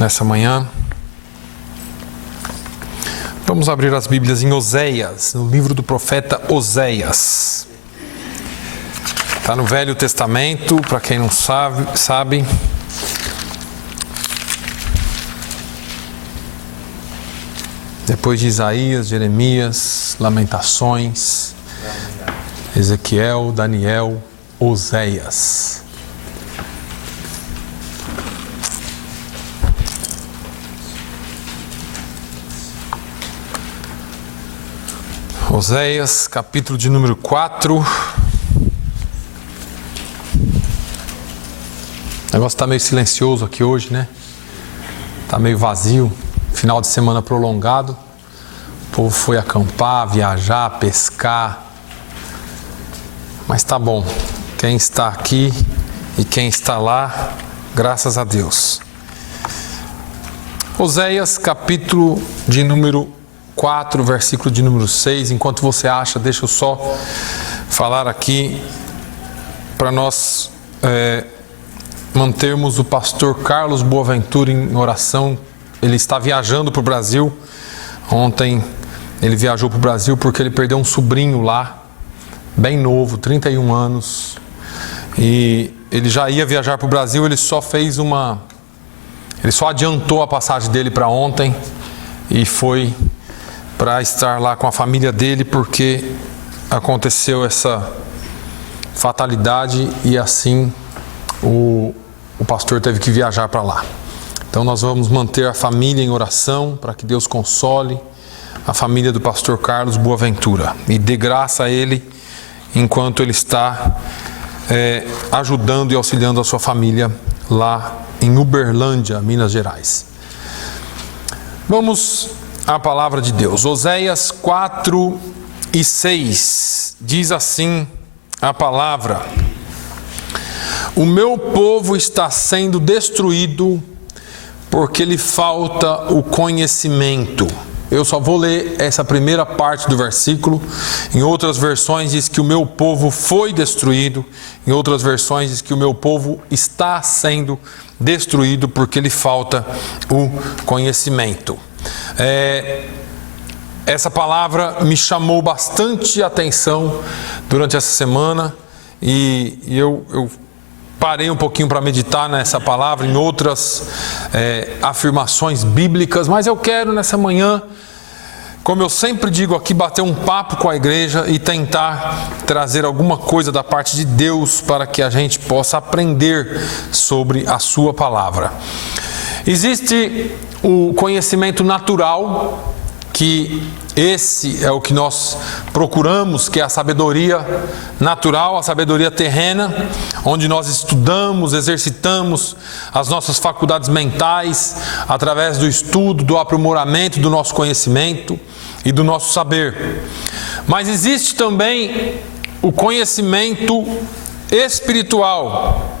nessa manhã. Vamos abrir as Bíblias em Oséias, no livro do profeta Oséias. Está no Velho Testamento, para quem não sabe. Depois de Isaías, Jeremias, Lamentações, Ezequiel, Daniel, Oséias. Oséias, capítulo de número 4. O negócio está meio silencioso aqui hoje, né? Está meio vazio. Final de semana prolongado. O povo foi acampar, viajar, pescar. Mas tá bom. Quem está aqui e quem está lá, graças a Deus. Oséias, capítulo de número 4, versículo de número 6. Enquanto você acha, deixa eu só falar aqui para nós mantermos o pastor Carlos Boaventura em oração. Ele está viajando para o Brasil. Ontem ele viajou para o Brasil porque ele perdeu um sobrinho lá, bem novo, 31 anos. E ele já ia viajar para o Brasil, ele só adiantou a passagem dele para ontem e foi para estar lá com a família dele, porque aconteceu essa fatalidade e assim o pastor teve que viajar para lá. Então nós vamos manter a família em oração para que Deus console a família do pastor Carlos Boaventura e dê graça a ele enquanto ele está ajudando e auxiliando a sua família lá em Uberlândia, Minas Gerais. Vamos à palavra de Deus. Oséias 4 e 6 diz assim a palavra: O meu povo está sendo destruído porque lhe falta o conhecimento. Eu só vou ler essa primeira parte do versículo. Em outras versões diz que o meu povo foi destruído. Em outras versões diz que o meu povo está sendo destruído porque lhe falta o conhecimento. Essa palavra me chamou bastante atenção durante essa semana e eu parei um pouquinho para meditar nessa palavra, em outras afirmações bíblicas, mas eu quero nessa manhã, como eu sempre digo aqui, bater um papo com a igreja e tentar trazer alguma coisa da parte de Deus para que a gente possa aprender sobre a sua palavra. Existe o conhecimento natural, que esse é o que nós procuramos, que é a sabedoria natural, a sabedoria terrena, onde nós estudamos, exercitamos as nossas faculdades mentais através do estudo, do aprimoramento do nosso conhecimento e do nosso saber. Mas existe também o conhecimento espiritual,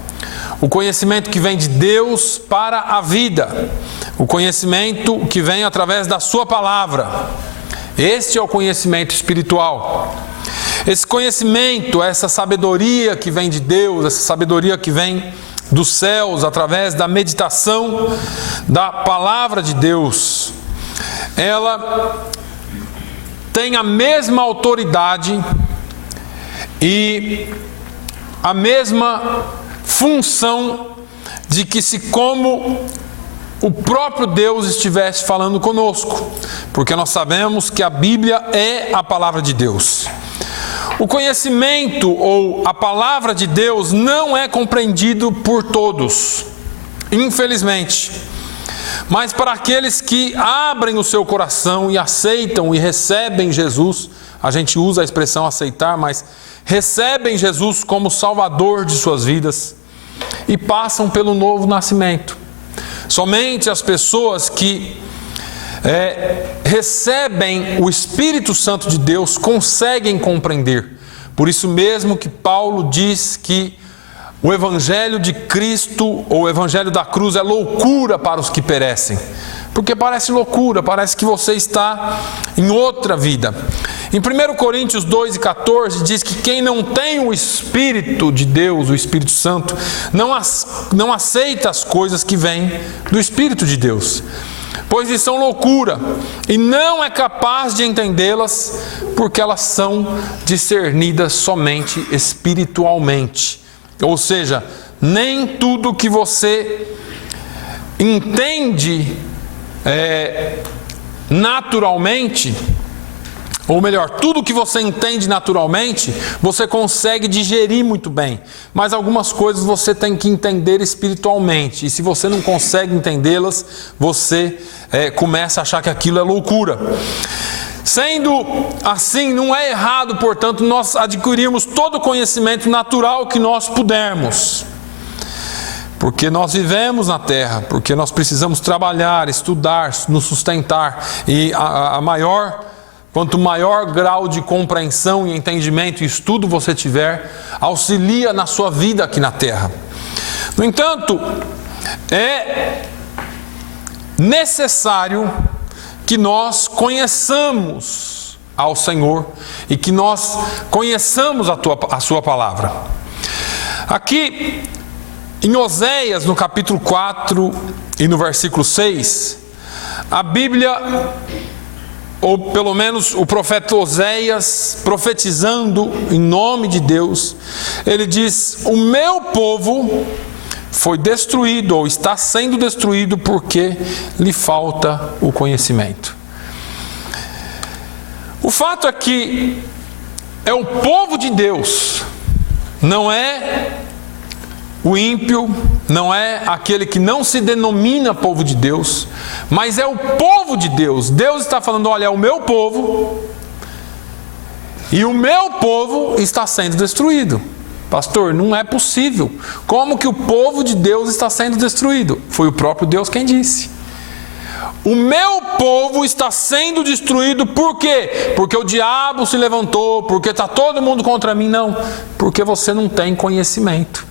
o conhecimento que vem de Deus para a vida, o conhecimento que vem através da sua palavra. Este é o conhecimento espiritual. Esse conhecimento, essa sabedoria que vem de Deus, essa sabedoria que vem dos céus, através da meditação da palavra de Deus, ela tem a mesma autoridade e a mesma função de que, se como o próprio Deus estivesse falando conosco, porque nós sabemos que a Bíblia é a palavra de Deus. O conhecimento ou a palavra de Deus não é compreendido por todos, infelizmente. Mas para aqueles que abrem o seu coração e aceitam e recebem Jesus, a gente usa a expressão aceitar, mas recebem Jesus como Salvador de suas vidas e passam pelo novo nascimento. Somente as pessoas que recebem o Espírito Santo de Deus conseguem compreender. Por isso mesmo que Paulo diz que o Evangelho de Cristo, ou o Evangelho da cruz, é loucura para os que perecem. Porque parece loucura, parece que você está em outra vida. Em 1 Coríntios 2:14 diz que quem não tem o Espírito de Deus, o Espírito Santo, não aceita as coisas que vêm do Espírito de Deus, pois lhes são loucura, e não é capaz de entendê-las, porque elas são discernidas somente espiritualmente. Ou seja, nem tudo que você entende naturalmente, ou melhor, tudo que você entende naturalmente, você consegue digerir muito bem. Mas algumas coisas você tem que entender espiritualmente. E se você não consegue entendê-las, você começa a achar que aquilo é loucura. Sendo assim, não é errado, portanto, nós adquirirmos todo o conhecimento natural que nós pudermos. Porque nós vivemos na terra, porque nós precisamos trabalhar, estudar, nos sustentar. E quanto maior grau de compreensão e entendimento e estudo você tiver, auxilia na sua vida aqui na terra. No entanto, é necessário que nós conheçamos ao Senhor e que nós conheçamos a sua palavra. Aqui em Oséias, no capítulo 4 e no versículo 6, a Bíblia, ou pelo menos o profeta Oséias, profetizando em nome de Deus, ele diz: o meu povo foi destruído, ou está sendo destruído, porque lhe falta o conhecimento. O fato é que é o povo de Deus, não é o ímpio, não é aquele que não se denomina povo de Deus, mas é o povo de Deus. Deus está falando: olha, é o meu povo, e o meu povo está sendo destruído. Pastor, não é possível. Como que o povo de Deus está sendo destruído? Foi o próprio Deus quem disse. O meu povo está sendo destruído por quê? Porque o diabo se levantou, porque está todo mundo contra mim? Não, porque você não tem conhecimento.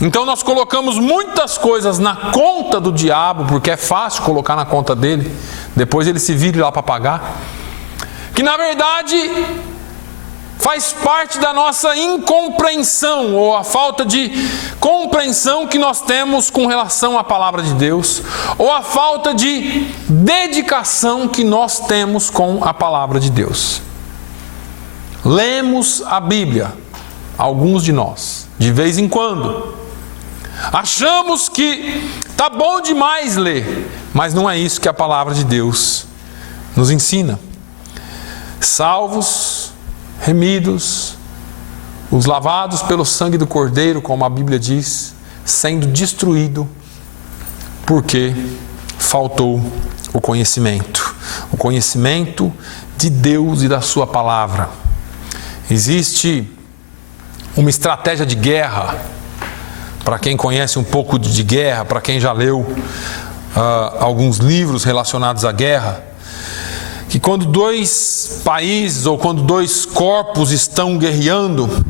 Então nós colocamos muitas coisas na conta do diabo, porque é fácil colocar na conta dele, depois ele se vira lá para pagar, que na verdade faz parte da nossa incompreensão, ou a falta de compreensão que nós temos com relação à palavra de Deus, ou a falta de dedicação que nós temos com a palavra de Deus. Lemos a Bíblia, alguns de nós, de vez em quando. Achamos que está bom demais ler, mas não é isso que a palavra de Deus nos ensina. Salvos, remidos, os lavados pelo sangue do Cordeiro, como a Bíblia diz, sendo destruído porque faltou o conhecimento de Deus e da sua palavra. Existe uma estratégia de guerra, para quem conhece um pouco de guerra, para quem já leu alguns livros relacionados à guerra, que quando dois países ou quando dois corpos estão guerreando,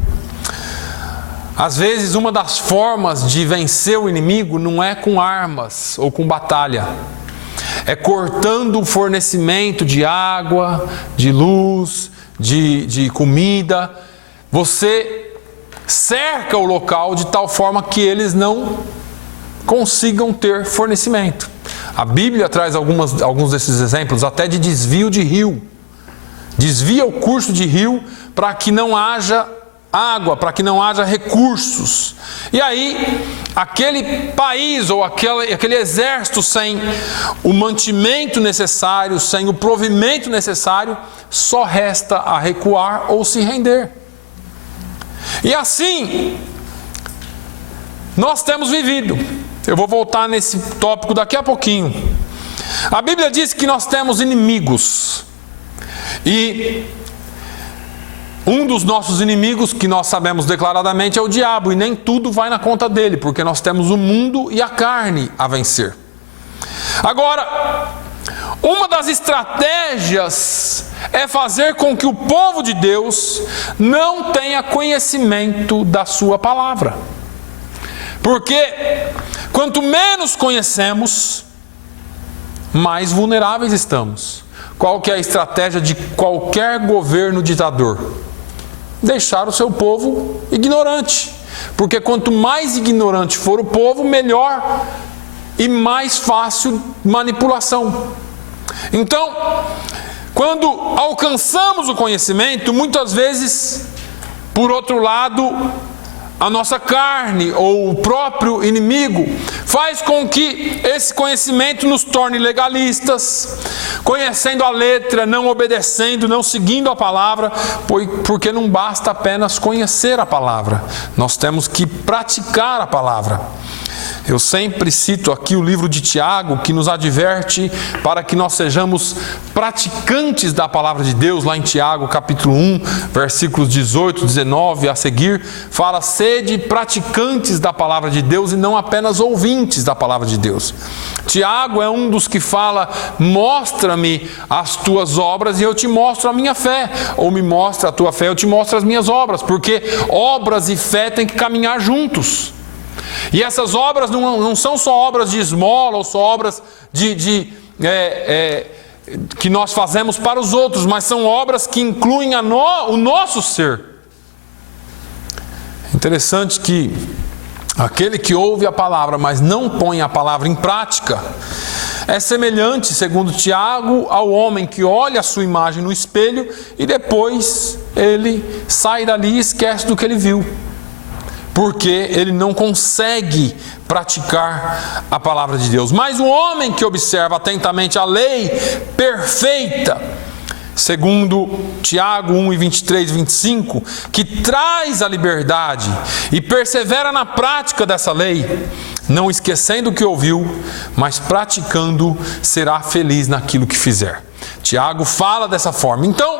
às vezes uma das formas de vencer o inimigo não é com armas ou com batalha, é cortando o fornecimento de água, de luz, de comida. Você cerca o local de tal forma que eles não consigam ter fornecimento. A Bíblia traz alguns desses exemplos, até de desvio de rio. Desvia o curso de rio para que não haja água, para que não haja recursos. E aí, aquele país ou aquele exército sem o mantimento necessário, sem o provimento necessário, só resta a recuar ou se render. E assim, nós temos vivido. Eu vou voltar nesse tópico daqui a pouquinho. A Bíblia diz que nós temos inimigos. E um dos nossos inimigos, que nós sabemos declaradamente, é o diabo. E nem tudo vai na conta dele, porque nós temos o mundo e a carne a vencer. Agora, uma das estratégias é fazer com que o povo de Deus não tenha conhecimento da sua palavra. Porque quanto menos conhecemos, mais vulneráveis estamos. qual que é a estratégia de qualquer governo ditador? Deixar o seu povo ignorante. Porque quanto mais ignorante for o povo, melhor e mais fácil manipulação. Então, quando alcançamos o conhecimento, muitas vezes, por outro lado, a nossa carne ou o próprio inimigo faz com que esse conhecimento nos torne legalistas, conhecendo a letra, não obedecendo, não seguindo a palavra, porque não basta apenas conhecer a palavra, nós temos que praticar a palavra. Eu sempre cito aqui o livro de Tiago, que nos adverte para que nós sejamos praticantes da palavra de Deus. Lá em Tiago, capítulo 1, versículos 18, 19 a seguir, fala: sede praticantes da palavra de Deus e não apenas ouvintes da palavra de Deus. Tiago é um dos que fala: mostra-me as tuas obras e eu te mostro a minha fé. Ou me mostra a tua fé, eu te mostro as minhas obras. Porque obras e fé têm que caminhar juntos. E essas obras não são só obras de esmola ou só obras que nós fazemos para os outros, mas são obras que incluem o nosso ser. Interessante que aquele que ouve a palavra, mas não põe a palavra em prática, é semelhante, segundo Tiago, ao homem que olha a sua imagem no espelho e depois ele sai dali e esquece do que ele viu. Porque ele não consegue praticar a palavra de Deus. Mas o homem que observa atentamente a lei perfeita, segundo Tiago 1, 23 e 25, que traz a liberdade e persevera na prática dessa lei, não esquecendo o que ouviu, mas praticando, será feliz naquilo que fizer. Tiago fala dessa forma. Então,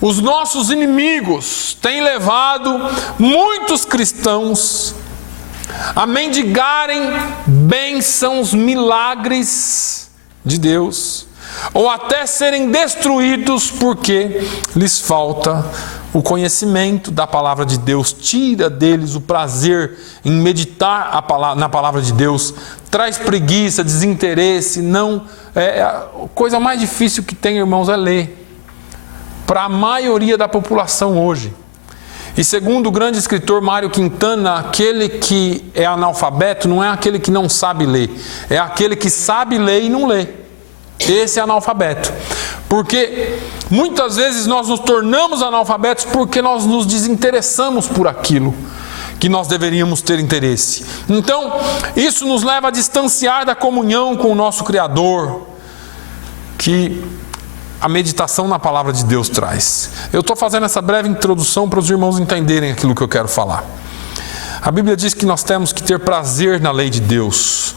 os nossos inimigos têm levado muitos cristãos a mendigarem bênçãos, milagres de Deus, ou até serem destruídos porque lhes falta o conhecimento da palavra de Deus, tira deles o prazer em meditar na palavra de Deus, traz preguiça, desinteresse. A coisa mais difícil que tem, irmãos, é ler. Para a maioria da população hoje. E segundo o grande escritor Mário Quintana, aquele que é analfabeto não é aquele que não sabe ler, é aquele que sabe ler e não lê. Esse é analfabeto. Porque muitas vezes nós nos tornamos analfabetos porque nós nos desinteressamos por aquilo que nós deveríamos ter interesse. Então, isso nos leva a distanciar da comunhão com o nosso Criador, que a meditação na palavra de Deus traz. Eu estou fazendo essa breve introdução para os irmãos entenderem aquilo que eu quero falar. A Bíblia diz que nós temos que ter prazer na lei de Deus.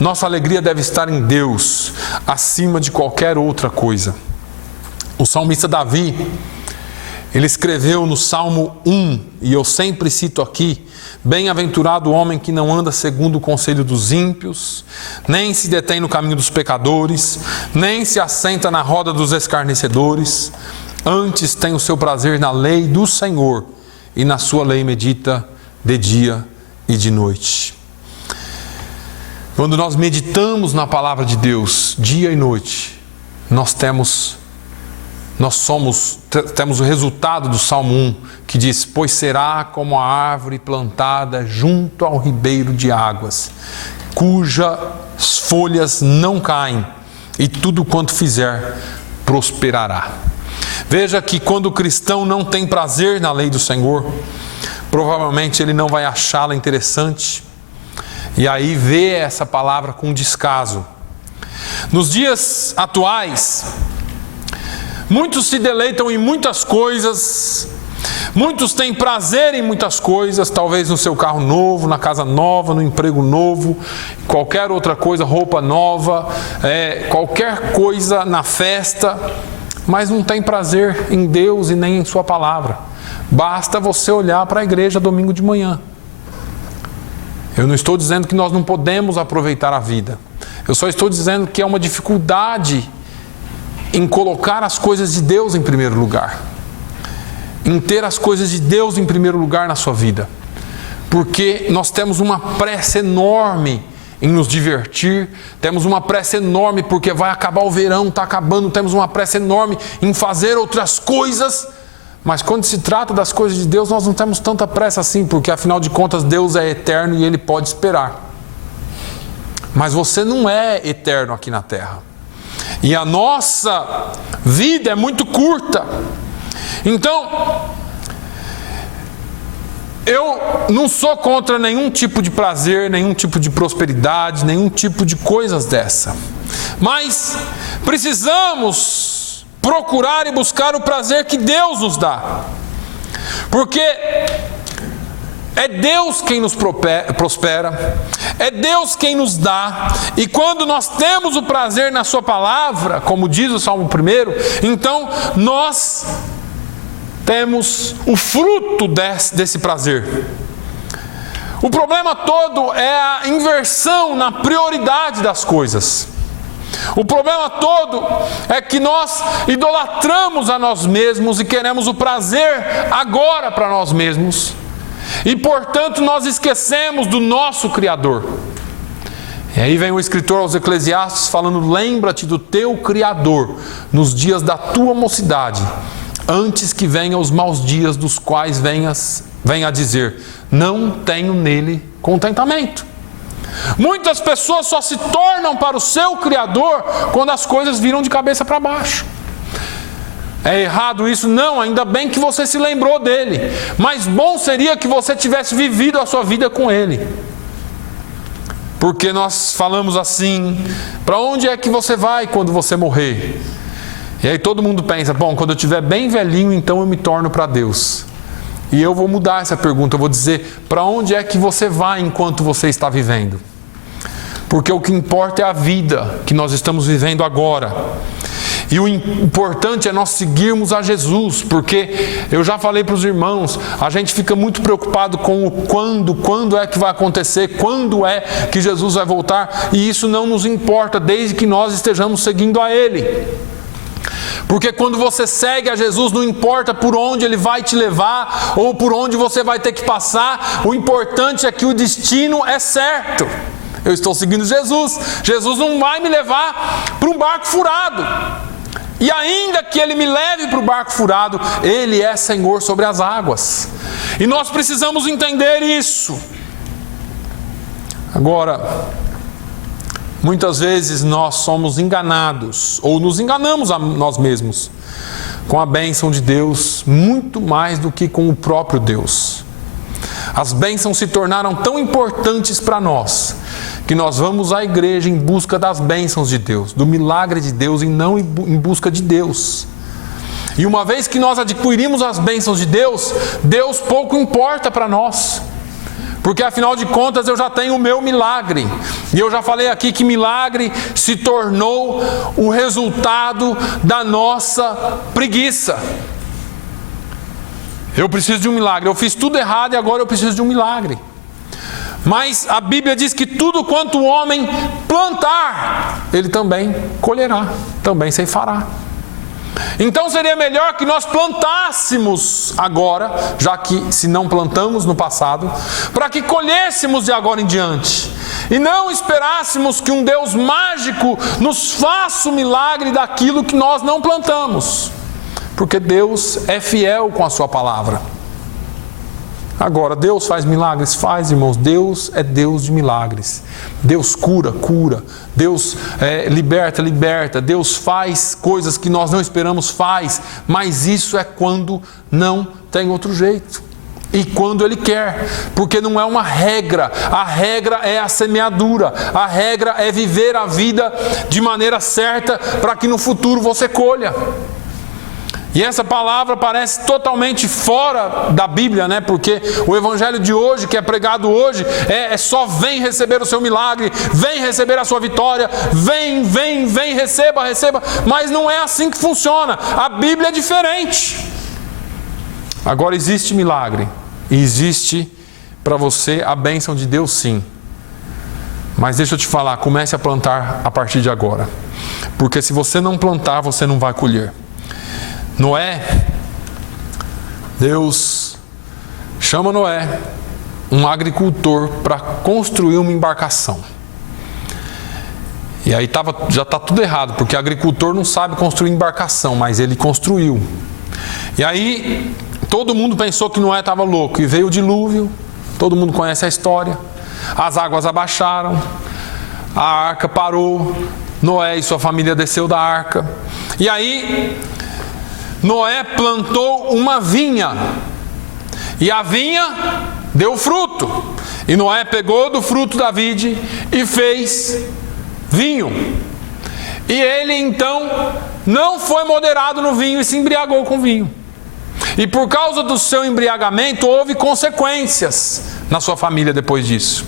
Nossa alegria deve estar em Deus, acima de qualquer outra coisa. O salmista Davi, ele escreveu no Salmo 1, e eu sempre cito aqui: bem-aventurado o homem que não anda segundo o conselho dos ímpios, nem se detém no caminho dos pecadores, nem se assenta na roda dos escarnecedores, antes tem o seu prazer na lei do Senhor, e na sua lei medita de dia e de noite. Quando nós meditamos na palavra de Deus, dia e noite, temos o resultado do Salmo 1, que diz: pois será como a árvore plantada junto ao ribeiro de águas, cujas folhas não caem, e tudo quanto fizer prosperará. Veja que quando o cristão não tem prazer na lei do Senhor, provavelmente ele não vai achá-la interessante, e aí vê essa palavra com descaso. Nos dias atuais, muitos se deleitam em muitas coisas, muitos têm prazer em muitas coisas, talvez no seu carro novo, na casa nova, no emprego novo, qualquer outra coisa, roupa nova, qualquer coisa na festa, mas não tem prazer em Deus e nem em sua palavra. Basta você olhar para a igreja domingo de manhã. Eu não estou dizendo que nós não podemos aproveitar a vida, eu só estou dizendo que é uma dificuldade em colocar as coisas de Deus em primeiro lugar, em ter as coisas de Deus em primeiro lugar na sua vida, porque nós temos uma pressa enorme em nos divertir, temos uma pressa enorme porque vai acabar o verão, está acabando, temos uma pressa enorme em fazer outras coisas, mas quando se trata das coisas de Deus, nós não temos tanta pressa assim, porque afinal de contas Deus é eterno e Ele pode esperar. Mas você não é eterno aqui na terra. E a nossa vida é muito curta. Então, eu não sou contra nenhum tipo de prazer, nenhum tipo de prosperidade, nenhum tipo de coisas dessa. Mas precisamos procurar e buscar o prazer que Deus nos dá. Porque é Deus quem nos prospera, é Deus quem nos dá, e quando nós temos o prazer na sua palavra, como diz o Salmo 1, então nós temos o fruto desse prazer. O problema todo é a inversão na prioridade das coisas. O problema todo é que nós idolatramos a nós mesmos e queremos o prazer agora para nós mesmos. E portanto nós esquecemos do nosso Criador. E aí vem o escritor aos Eclesiastes falando: lembra-te do teu Criador nos dias da tua mocidade, antes que venham os maus dias, dos quais venha a dizer: não tenho nele contentamento. Muitas pessoas só se tornam para o seu Criador quando as coisas viram de cabeça para baixo. É errado isso? Não, ainda bem que você se lembrou dele. Mas bom seria que você tivesse vivido a sua vida com ele. Porque nós falamos assim: para onde é que você vai quando você morrer? E aí todo mundo pensa: bom, quando eu estiver bem velhinho, então eu me torno para Deus. E eu vou mudar essa pergunta, eu vou dizer: para onde é que você vai enquanto você está vivendo? Porque o que importa é a vida que nós estamos vivendo agora. E o importante é nós seguirmos a Jesus, porque eu já falei para os irmãos, a gente fica muito preocupado com o quando é que vai acontecer, quando é que Jesus vai voltar, e isso não nos importa, desde que nós estejamos seguindo a Ele. Porque quando você segue a Jesus, não importa por onde Ele vai te levar, ou por onde você vai ter que passar, o importante é que o destino é certo. Eu estou seguindo Jesus, Jesus não vai me levar para um barco furado. E ainda que Ele me leve para o barco furado, Ele é Senhor sobre as águas. E nós precisamos entender isso. Agora, muitas vezes nós somos enganados, ou nos enganamos a nós mesmos, com a bênção de Deus, muito mais do que com o próprio Deus. As bênçãos se tornaram tão importantes para nós, que nós vamos à igreja em busca das bênçãos de Deus, do milagre de Deus, e não em busca de Deus. E uma vez que nós adquirimos as bênçãos de Deus, Deus pouco importa para nós. Porque afinal de contas eu já tenho o meu milagre. E eu já falei aqui que milagre se tornou o resultado da nossa preguiça. Eu preciso de um milagre. Eu fiz tudo errado e agora eu preciso de um milagre. Mas a Bíblia diz que tudo quanto o homem plantar, ele também colherá, também ceifará. Então seria melhor que nós plantássemos agora, já que se não plantamos no passado, para que colhêssemos de agora em diante. E não esperássemos que um Deus mágico nos faça o milagre daquilo que nós não plantamos. Porque Deus é fiel com a sua palavra. Agora, Deus faz milagres? Faz, irmãos. Deus é Deus de milagres. Deus cura, cura. Deus liberta, liberta. Deus faz coisas que nós não esperamos, faz. Mas isso é quando não tem outro jeito. E quando Ele quer. Porque não é uma regra. A regra é a semeadura. A regra é viver a vida de maneira certa para que no futuro você colha. E essa palavra parece totalmente fora da Bíblia, né? Porque o evangelho de hoje, que é pregado hoje, é só vem receber o seu milagre, vem receber a sua vitória, vem, receba. Mas não é assim que funciona. A Bíblia é diferente. Agora existe milagre. E existe para você a bênção de Deus, sim. Mas deixa eu te falar, comece a plantar a partir de agora. Porque se você não plantar, você não vai colher. Noé, Deus chama Noé, um agricultor, para construir uma embarcação. E aí já está tudo errado, porque agricultor não sabe construir embarcação, mas ele construiu. E aí todo mundo pensou que Noé estava louco, e veio o dilúvio, todo mundo conhece a história. As águas abaixaram, a arca parou, Noé e sua família desceu da arca. E aí Noé plantou uma vinha, e a vinha deu fruto. E Noé pegou do fruto da vide e fez vinho. E ele então não foi moderado no vinho e se embriagou com vinho. E por causa do seu embriagamento houve consequências na sua família depois disso.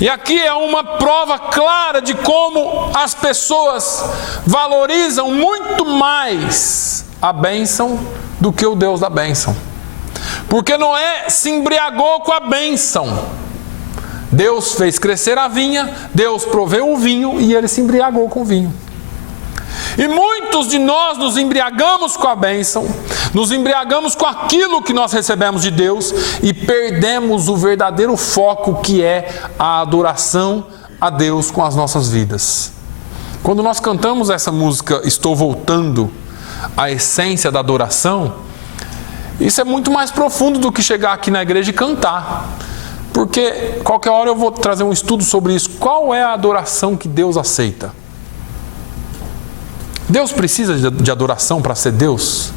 E aqui é uma prova clara de como as pessoas valorizam muito mais a bênção do que o Deus da bênção. Porque Noé se embriagou com a bênção. Deus fez crescer a vinha, Deus proveu o vinho e ele se embriagou com o vinho. E muitos de nós nos embriagamos com a bênção, nos embriagamos com aquilo que nós recebemos de Deus e perdemos o verdadeiro foco, que é a adoração a Deus com as nossas vidas. Quando nós cantamos essa música, Estou Voltando, a essência da adoração, isso é muito mais profundo do que chegar aqui na igreja e cantar. Porque qualquer hora eu vou trazer um estudo sobre isso. Qual é a adoração que Deus aceita? Deus precisa de adoração para ser Deus?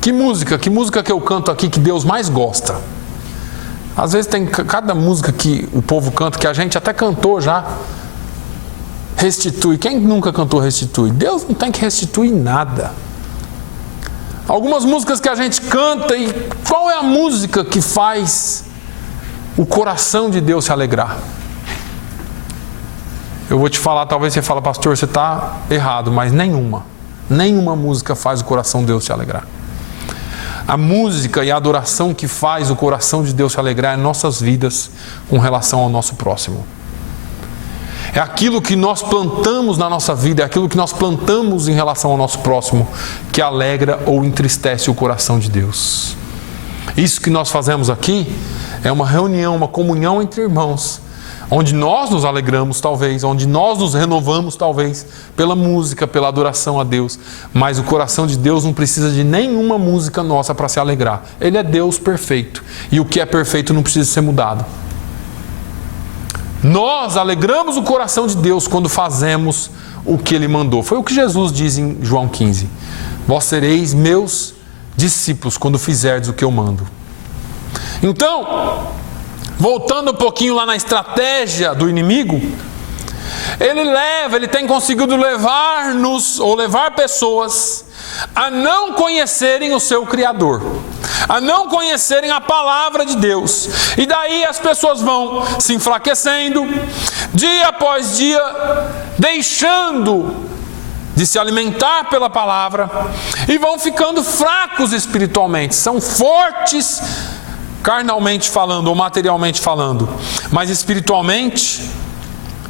Que música que eu canto aqui que Deus mais gosta? Às vezes tem cada música que o povo canta, que a gente até cantou já. Restitui. Quem nunca cantou Restitui? Deus não tem que restituir nada. Algumas músicas que a gente canta, e qual é a música que faz o coração de Deus se alegrar? Eu vou te falar, talvez você fale, pastor, você está errado, mas nenhuma música faz o coração de Deus se alegrar. A música e a adoração que faz o coração de Deus se alegrar é nossas vidas com relação ao nosso próximo. É aquilo que nós plantamos na nossa vida, é aquilo que nós plantamos em relação ao nosso próximo, que alegra ou entristece o coração de Deus. Isso que nós fazemos aqui é uma reunião, uma comunhão entre irmãos, onde nós nos alegramos talvez, onde nós nos renovamos talvez, pela música, pela adoração a Deus. Mas o coração de Deus não precisa de nenhuma música nossa para se alegrar. Ele é Deus perfeito, e o que é perfeito não precisa ser mudado. Nós alegramos o coração de Deus quando fazemos o que Ele mandou. Foi o que Jesus diz em João 15. Vós sereis meus discípulos quando fizerdes o que eu mando. Então, voltando um pouquinho lá na estratégia do inimigo, ele tem conseguido levar-nos, ou levar pessoas, a não conhecerem o seu Criador, a não conhecerem a palavra de Deus. E daí as pessoas vão se enfraquecendo, dia após dia, deixando de se alimentar pela palavra, e vão ficando fracos espiritualmente. São fortes carnalmente falando ou materialmente falando, mas espiritualmente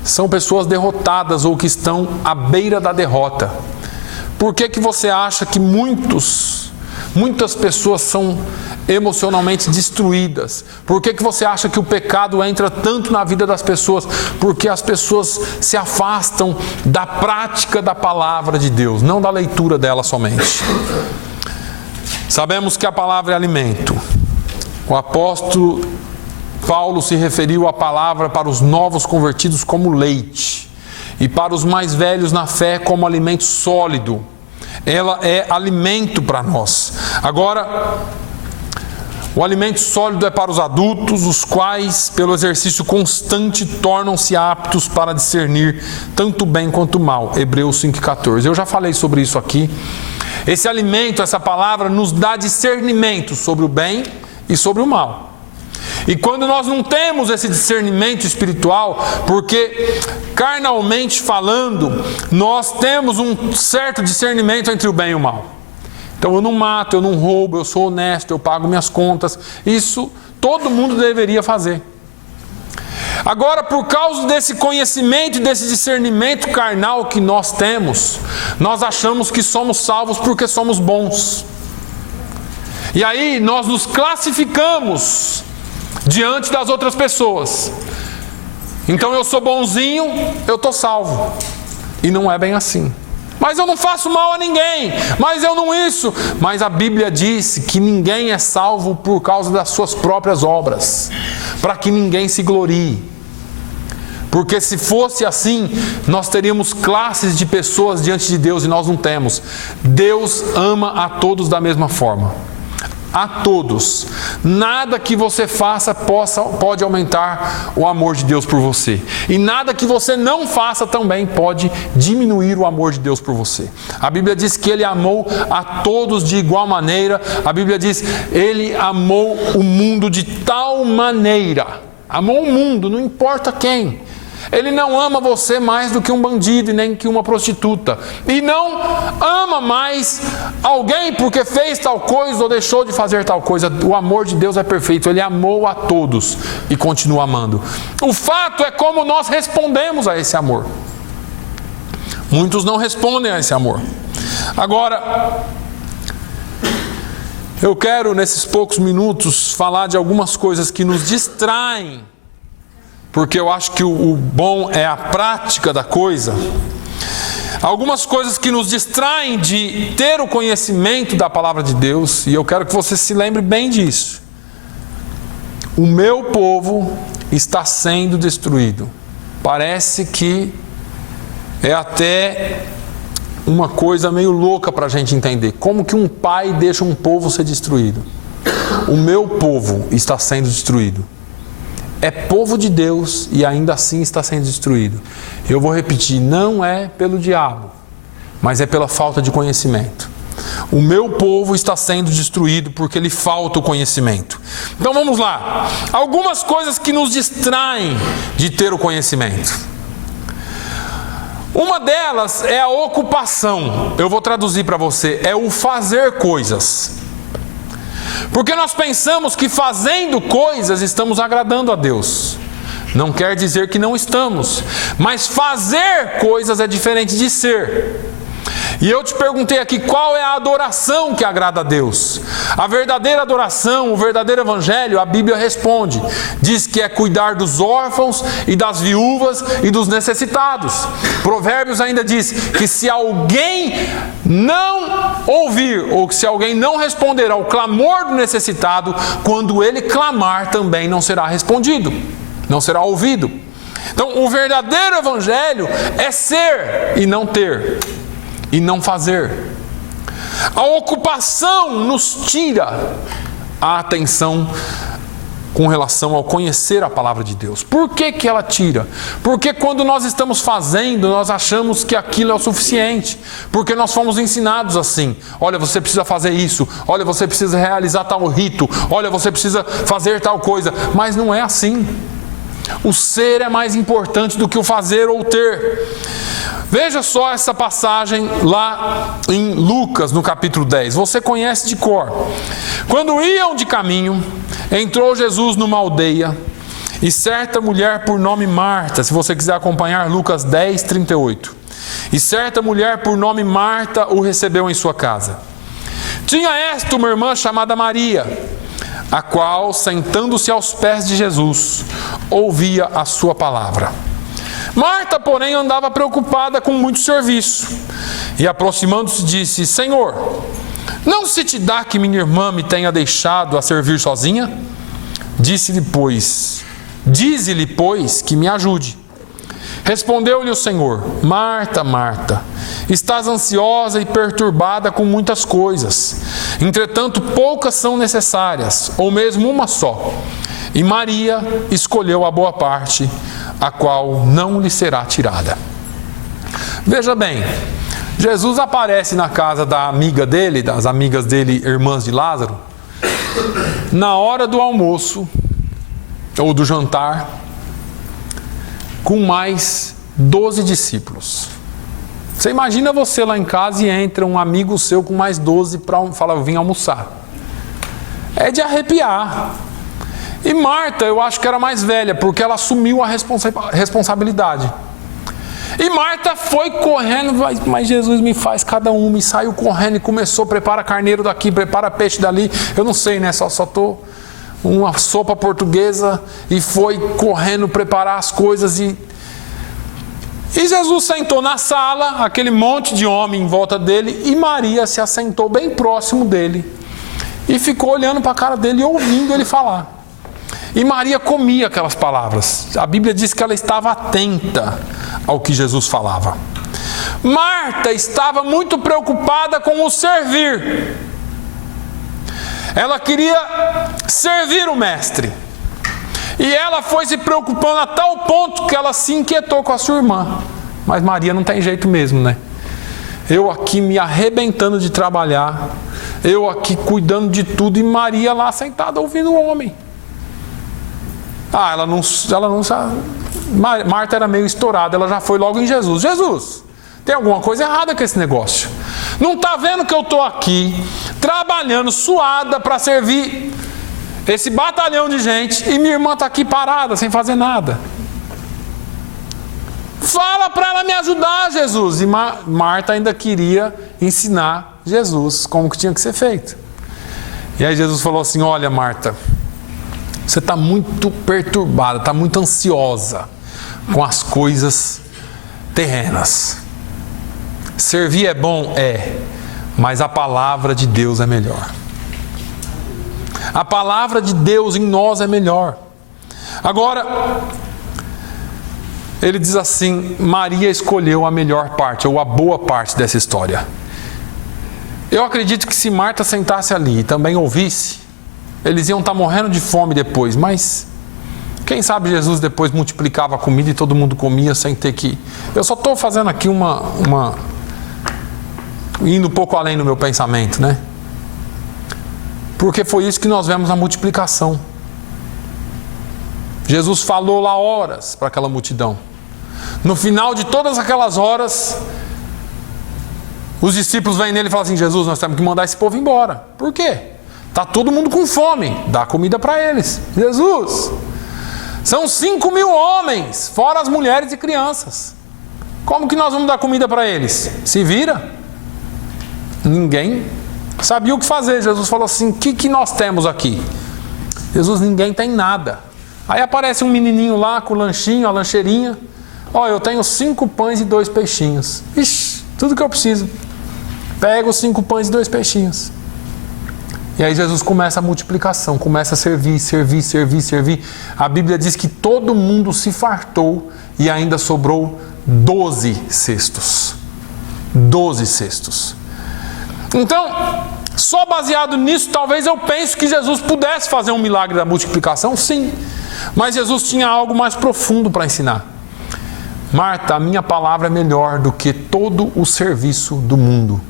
são pessoas derrotadas ou que estão à beira da derrota. Por que você acha que muitas pessoas são emocionalmente destruídas? Por que você acha que o pecado entra tanto na vida das pessoas? Porque as pessoas se afastam da prática da palavra de Deus, não da leitura dela somente. Sabemos que a palavra é alimento. O apóstolo Paulo se referiu à palavra para os novos convertidos como leite, e para os mais velhos na fé como alimento sólido. Ela é alimento para nós. Agora, o alimento sólido é para os adultos, os quais, pelo exercício constante, tornam-se aptos para discernir tanto bem quanto mal. Hebreus 5,14. Eu já falei sobre isso aqui. Esse alimento, essa palavra, nos dá discernimento sobre o bem e sobre o mal. E quando nós não temos esse discernimento espiritual, porque carnalmente falando, nós temos um certo discernimento entre o bem e o mal. Então eu não mato, eu não roubo, eu sou honesto, eu pago minhas contas. Isso todo mundo deveria fazer. Agora, por causa desse conhecimento e desse discernimento carnal que nós temos, nós achamos que somos salvos porque somos bons. E aí nós nos classificamos diante das outras pessoas. Então eu sou bonzinho, eu estou salvo. E não é bem assim. Mas eu não faço mal a ninguém, mas eu não isso. Mas a Bíblia diz que ninguém é salvo por causa das suas próprias obras, para que ninguém se glorie. Porque se fosse assim, nós teríamos classes de pessoas diante de Deus e nós não temos. Deus ama a todos da mesma forma. A todos. Nada que você faça pode aumentar o amor de Deus por você. E nada que você não faça também pode diminuir o amor de Deus por você. A Bíblia diz que Ele amou a todos de igual maneira. A Bíblia diz, Ele amou o mundo de tal maneira. Amou o mundo, não importa quem. Ele não ama você mais do que um bandido e nem que uma prostituta. E não ama mais alguém porque fez tal coisa ou deixou de fazer tal coisa. O amor de Deus é perfeito. Ele amou a todos e continua amando. O fato é como nós respondemos a esse amor. Muitos não respondem a esse amor. Agora, eu quero nesses poucos minutos falar de algumas coisas que nos distraem, porque eu acho que o bom é a prática da coisa. Algumas coisas que nos distraem de ter o conhecimento da palavra de Deus, e eu quero que você se lembre bem disso. O meu povo está sendo destruído. Parece que é até uma coisa meio louca para a gente entender. Como que um pai deixa um povo ser destruído? O meu povo está sendo destruído. É povo de Deus e ainda assim está sendo destruído. Eu vou repetir, não é pelo diabo, mas é pela falta de conhecimento. O meu povo está sendo destruído porque lhe falta o conhecimento. Então vamos lá. Algumas coisas que nos distraem de ter o conhecimento. Uma delas é a ocupação. Eu vou traduzir para você. É o fazer coisas. Porque nós pensamos que fazendo coisas estamos agradando a Deus. Não quer dizer que não estamos. Mas fazer coisas é diferente de ser. E eu te perguntei aqui, qual é a adoração que agrada a Deus? A verdadeira adoração, o verdadeiro evangelho, a Bíblia responde. Diz que é cuidar dos órfãos e das viúvas e dos necessitados. Provérbios ainda diz que se alguém não ouvir, ou se alguém não responder ao clamor do necessitado, quando ele clamar também não será respondido, não será ouvido. Então o verdadeiro evangelho é ser e não ter. E não fazer. A ocupação nos tira a atenção com relação ao conhecer a palavra de Deus. Por que que ela tira? Porque quando nós estamos fazendo, nós achamos que aquilo é o suficiente. Porque nós fomos ensinados assim. Olha, você precisa fazer isso. Olha, você precisa realizar tal rito. Olha, você precisa fazer tal coisa. Mas não é assim. O ser é mais importante do que o fazer ou ter. Veja só essa passagem lá em Lucas, no capítulo 10. Você conhece de cor. Quando iam de caminho, entrou Jesus numa aldeia, e certa mulher por nome Marta, se você quiser acompanhar, Lucas 10, 38. E certa mulher por nome Marta o recebeu em sua casa. Tinha esta uma irmã chamada Maria, a qual, sentando-se aos pés de Jesus, ouvia a sua palavra. Marta, porém, andava preocupada com muito serviço. E aproximando-se, disse: Senhor, não se te dá que minha irmã me tenha deixado a servir sozinha? Dize-lhe, pois, que me ajude. Respondeu-lhe o Senhor: Marta, Marta, estás ansiosa e perturbada com muitas coisas. Entretanto, poucas são necessárias, ou mesmo uma só. E Maria escolheu a boa parte, a qual não lhe será tirada. Veja bem, Jesus aparece na casa da amiga dele, das amigas dele, irmãs de Lázaro, na hora do almoço, ou do jantar, com mais 12 discípulos. Você imagina você lá em casa e entra um amigo seu com mais 12 para falar: eu vim almoçar. É de arrepiar. E Marta, eu acho que era mais velha, porque ela assumiu a responsabilidade. E Marta foi correndo, mas Jesus me faz cada uma, e saiu correndo e começou: prepara carneiro daqui, prepara peixe dali. Eu não sei, né? Só estou uma sopa portuguesa e foi correndo preparar as coisas. E Jesus sentou na sala, aquele monte de homem em volta dele, e Maria se assentou bem próximo dele e ficou olhando para a cara dele e ouvindo ele falar. E Maria comia aquelas palavras. A Bíblia diz que ela estava atenta ao que Jesus falava. Marta estava muito preocupada com o servir. Ela queria servir o mestre. E ela foi se preocupando a tal ponto que ela se inquietou com a sua irmã. Mas Maria não tem jeito mesmo, né? Eu aqui me arrebentando de trabalhar, eu aqui cuidando de tudo, e Maria lá sentada ouvindo o homem. Marta era meio estourada, ela já foi logo em Jesus. Jesus, tem alguma coisa errada com esse negócio. Não está vendo que eu estou aqui, trabalhando, suada para servir esse batalhão de gente, e minha irmã está aqui parada, sem fazer nada. Fala para ela me ajudar, Jesus. E Marta ainda queria ensinar Jesus como que tinha que ser feito. E aí Jesus falou assim: olha, Marta, você está muito perturbada, está muito ansiosa com as coisas terrenas. Servir é bom? É. Mas a palavra de Deus é melhor. A palavra de Deus em nós é melhor. Agora, ele diz assim: Maria escolheu a melhor parte, ou a boa parte dessa história. Eu acredito que se Marta sentasse ali e também ouvisse, eles iam estar morrendo de fome depois, mas quem sabe Jesus depois multiplicava a comida e todo mundo comia sem ter que... Eu só estou fazendo aqui indo um pouco além no meu pensamento, né? Porque foi isso que nós vemos na multiplicação. Jesus falou lá horas para aquela multidão. No final de todas aquelas horas, os discípulos vêm nele e falam assim: Jesus, nós temos que mandar esse povo embora. Por quê? Está todo mundo com fome, dá comida para eles. Jesus, são 5.000 homens, fora as mulheres e crianças. Como que nós vamos dar comida para eles? Se vira. Ninguém sabia o que fazer. Jesus falou assim: o que nós temos aqui? Jesus, ninguém tem nada. Aí aparece um menininho lá com o lanchinho, a lancheirinha. Ó, eu tenho 5 pães e 2 peixinhos. Ixi, tudo que eu preciso. Pega os 5 pães e 2 peixinhos. E aí Jesus começa a multiplicação, começa a servir. A Bíblia diz que todo mundo se fartou e ainda sobrou 12 cestos. 12 cestos. Então, só baseado nisso, talvez eu pense que Jesus pudesse fazer um milagre da multiplicação, sim. Mas Jesus tinha algo mais profundo para ensinar. Marta, a minha palavra é melhor do que todo o serviço do mundo.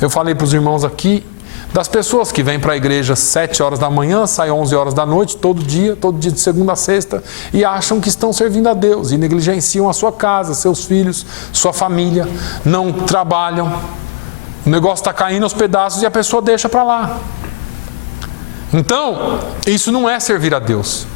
Eu falei para os irmãos aqui das pessoas que vêm para a igreja às 7 horas da manhã, saem 11 horas da noite, todo dia de segunda a sexta, e acham que estão servindo a Deus, e negligenciam a sua casa, seus filhos, sua família, não trabalham. O negócio está caindo aos pedaços e a pessoa deixa para lá. Então, isso não é servir a Deus.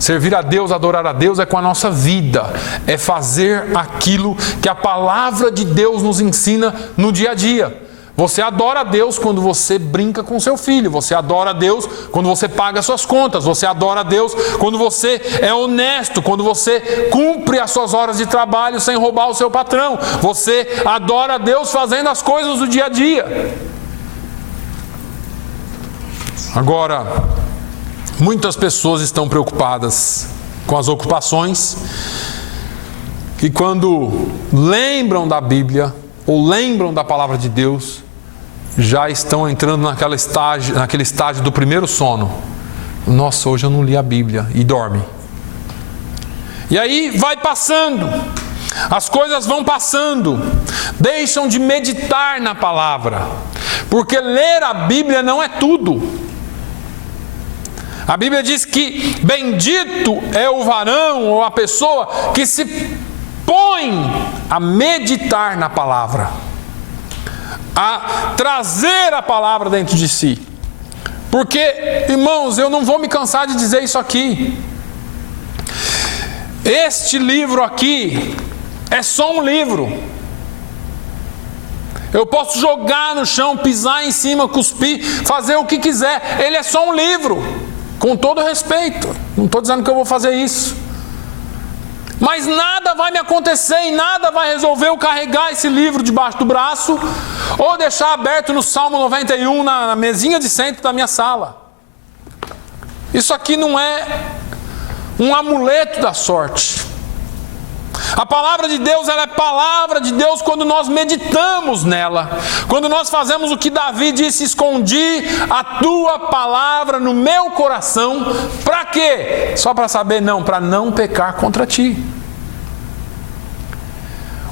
Servir a Deus, adorar a Deus é com a nossa vida. É fazer aquilo que a palavra de Deus nos ensina no dia a dia. Você adora a Deus quando você brinca com seu filho. Você adora a Deus quando você paga suas contas. Você adora a Deus quando você é honesto, quando você cumpre as suas horas de trabalho sem roubar o seu patrão. Você adora a Deus fazendo as coisas do dia a dia. Agora, muitas pessoas estão preocupadas com as ocupações e quando lembram da Bíblia ou lembram da palavra de Deus, já estão entrando naquele estágio do primeiro sono. Nossa, hoje eu não li a Bíblia, e dorme. E aí vai passando, as coisas vão passando, deixam de meditar na palavra, porque ler a Bíblia não é tudo. A Bíblia diz que bendito é o varão ou a pessoa que se põe a meditar na palavra, a trazer a palavra dentro de si. Porque, irmãos, eu não vou me cansar de dizer isso aqui. Este livro aqui é só um livro. Eu posso jogar no chão, pisar em cima, cuspir, fazer o que quiser. Ele é só um livro, com todo respeito. Não estou dizendo que eu vou fazer isso. Mas nada vai me acontecer e nada vai resolver eu carregar esse livro debaixo do braço ou deixar aberto no Salmo 91 na mesinha de centro da minha sala. Isso aqui não é um amuleto da sorte. A palavra de Deus, ela é palavra de Deus quando nós meditamos nela. Quando nós fazemos o que Davi disse: escondi a tua palavra no meu coração. Para quê? Só para saber? Não, para não pecar contra ti.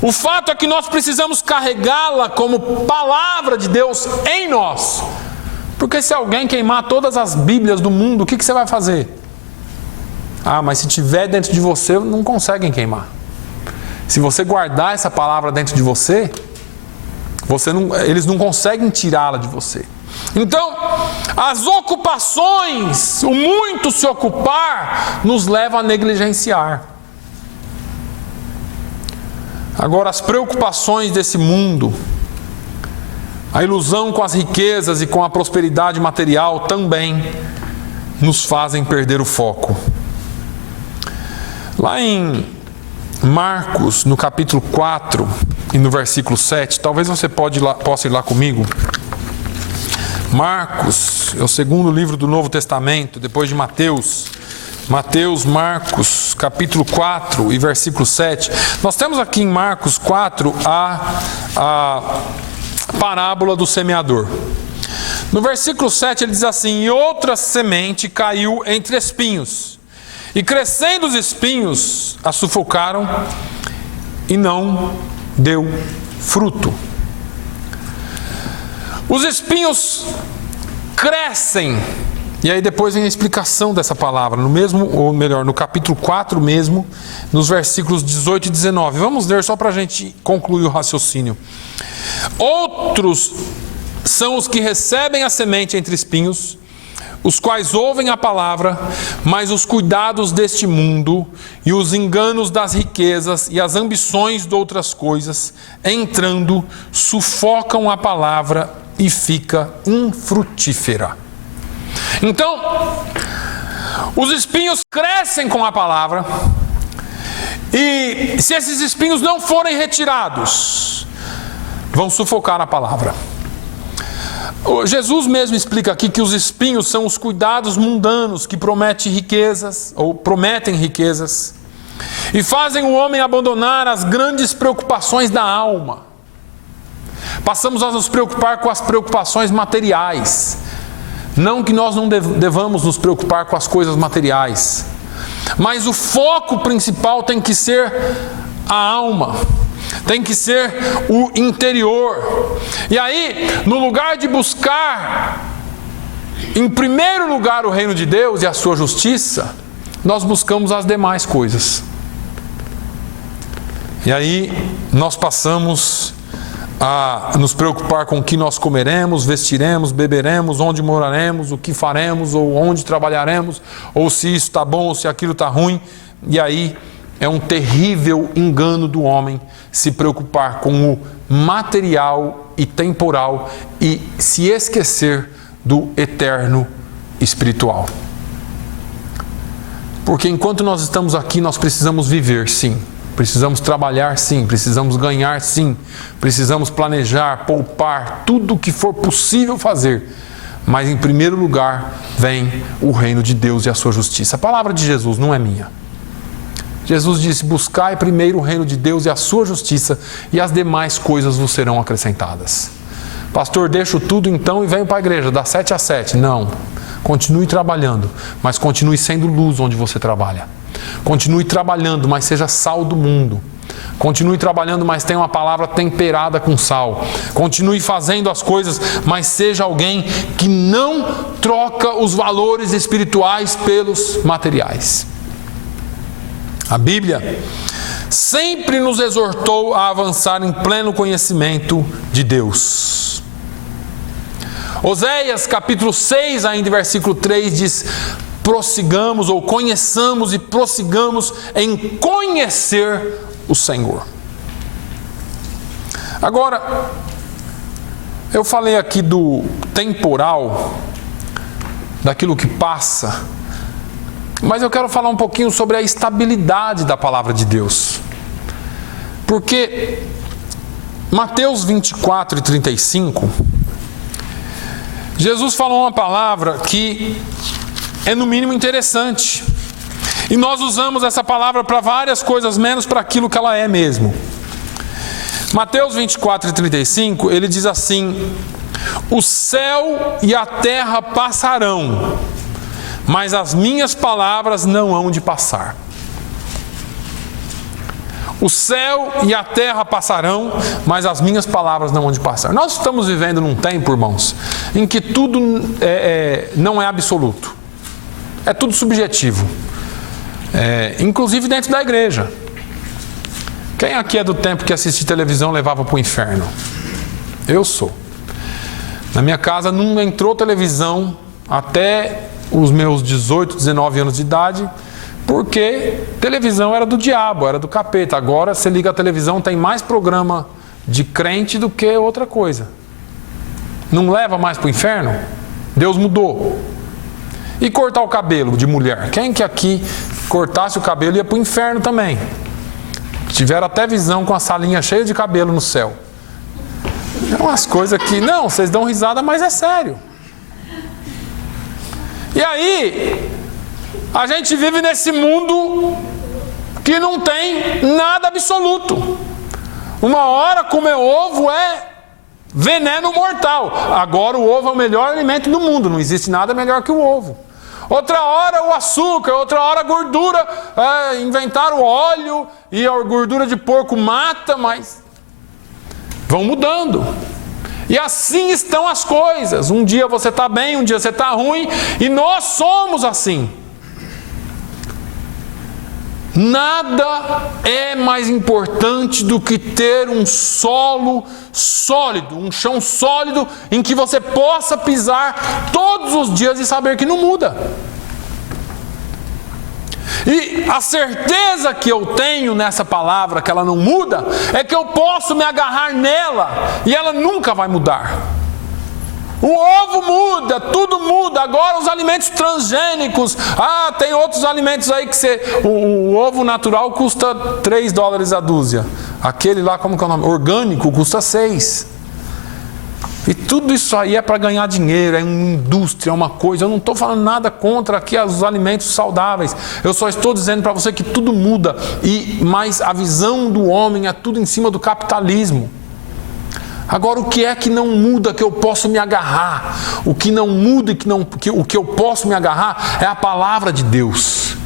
O fato é que nós precisamos carregá-la como palavra de Deus em nós. Porque se alguém queimar todas as Bíblias do mundo, o que você vai fazer? Ah, mas se tiver dentro de você, não conseguem queimar. Se você guardar essa palavra dentro de você, eles não conseguem tirá-la de você. Então, as ocupações, o muito se ocupar, nos leva a negligenciar. Agora, as preocupações desse mundo, a ilusão com as riquezas e com a prosperidade material também nos fazem perder o foco. Lá em Marcos, no capítulo 4 e no versículo 7, talvez você possa ir lá comigo. Marcos é o segundo livro do Novo Testamento, depois de Mateus. Marcos, capítulo 4 e versículo 7. Nós temos aqui em Marcos 4 a parábola do semeador. No versículo 7 ele diz assim: e outra semente caiu entre espinhos. E crescendo os espinhos, a sufocaram e não deu fruto. Os espinhos crescem. E aí depois vem a explicação dessa palavra, no capítulo 4 mesmo, nos versículos 18 e 19. Vamos ler só para a gente concluir o raciocínio. Outros são os que recebem a semente entre espinhos, os quais ouvem a palavra, mas os cuidados deste mundo e os enganos das riquezas e as ambições de outras coisas, entrando, sufocam a palavra e fica infrutífera. Então, os espinhos crescem com a palavra, e se esses espinhos não forem retirados, vão sufocar a palavra. Jesus mesmo explica aqui que os espinhos são os cuidados mundanos que prometem riquezas e fazem o homem abandonar as grandes preocupações da alma. Passamos a nos preocupar com as preocupações materiais. Não que nós não devamos nos preocupar com as coisas materiais, mas o foco principal tem que ser a alma. Tem que ser o interior. E aí, no lugar de buscar, em primeiro lugar, o reino de Deus e a sua justiça, nós buscamos as demais coisas. E aí, nós passamos a nos preocupar com o que nós comeremos, vestiremos, beberemos, onde moraremos, o que faremos, ou onde trabalharemos, ou se isso está bom, ou se aquilo está ruim. E aí, é um terrível engano do homem se preocupar com o material e temporal e se esquecer do eterno espiritual. Porque enquanto nós estamos aqui, nós precisamos viver, sim. Precisamos trabalhar, sim. Precisamos ganhar, sim. Precisamos planejar, poupar, tudo o que for possível fazer. Mas em primeiro lugar vem o reino de Deus e a sua justiça. A palavra de Jesus não é minha. Jesus disse: buscai primeiro o reino de Deus e a sua justiça, e as demais coisas vos serão acrescentadas. Pastor, deixo tudo então e venho para a igreja, das 7 às 7. Não. Continue trabalhando, mas continue sendo luz onde você trabalha. Continue trabalhando, mas seja sal do mundo. Continue trabalhando, mas tenha uma palavra temperada com sal. Continue fazendo as coisas, mas seja alguém que não troca os valores espirituais pelos materiais. A Bíblia sempre nos exortou a avançar em pleno conhecimento de Deus. Oséias capítulo 6, ainda versículo 3 diz: prossigamos ou conheçamos e prossigamos em conhecer o Senhor. Agora, Eu falei aqui do temporal, daquilo que passa, mas eu quero falar um pouquinho sobre a estabilidade da palavra de Deus. Porque Mateus 24 e 35, Jesus falou uma palavra que é no mínimo interessante. E nós usamos essa palavra para várias coisas, menos para aquilo que ela é mesmo. Mateus 24 e 35, ele diz assim: o céu e a terra passarão, mas as minhas palavras não hão de passar. O céu e a terra passarão, mas as minhas palavras não hão de passar. Nós estamos vivendo num tempo, irmãos, em que tudo não é absoluto. É tudo subjetivo. Inclusive dentro da igreja. Quem aqui é do tempo que assistir televisão levava para o inferno? Eu sou. Na minha casa não entrou televisão até os meus 18, 19 anos de idade, porque televisão era do diabo, era do capeta. Agora você liga a televisão, tem mais programa de crente do que outra coisa. Não leva mais para o inferno? Deus mudou. E cortar o cabelo de mulher? Quem que aqui cortasse o cabelo ia para o inferno também? Tiveram até visão com a salinha cheia de cabelo no céu. É umas coisas que... Não, vocês dão risada, mas é sério. E aí, a gente vive nesse mundo que não tem nada absoluto. Uma hora comer ovo é veneno mortal. Agora o ovo é o melhor alimento do mundo. Não existe nada melhor que o ovo. Outra hora o açúcar, outra hora a gordura. Inventaram o óleo e a gordura de porco mata, mas vão mudando. E assim estão as coisas. Um dia você está bem, um dia você está ruim. E nós somos assim. Nada é mais importante do que ter um solo sólido, um chão sólido em que você possa pisar todos os dias e saber que não muda. E a certeza que eu tenho nessa palavra, que ela não muda, é que eu posso me agarrar nela e ela nunca vai mudar. O ovo muda, tudo muda. Agora os alimentos transgênicos. Tem outros alimentos aí que o ovo natural custa $3 a dúzia. Aquele lá, como que é o nome? Orgânico, custa 6. E tudo isso aí é para ganhar dinheiro, é uma indústria, é uma coisa. Eu não estou falando nada contra aqui os alimentos saudáveis. Eu só estou dizendo para você que tudo muda. Mas a visão do homem é tudo em cima do capitalismo. Agora, o que é que não muda que eu posso me agarrar? O que não muda e o que eu posso me agarrar é a palavra de Deus.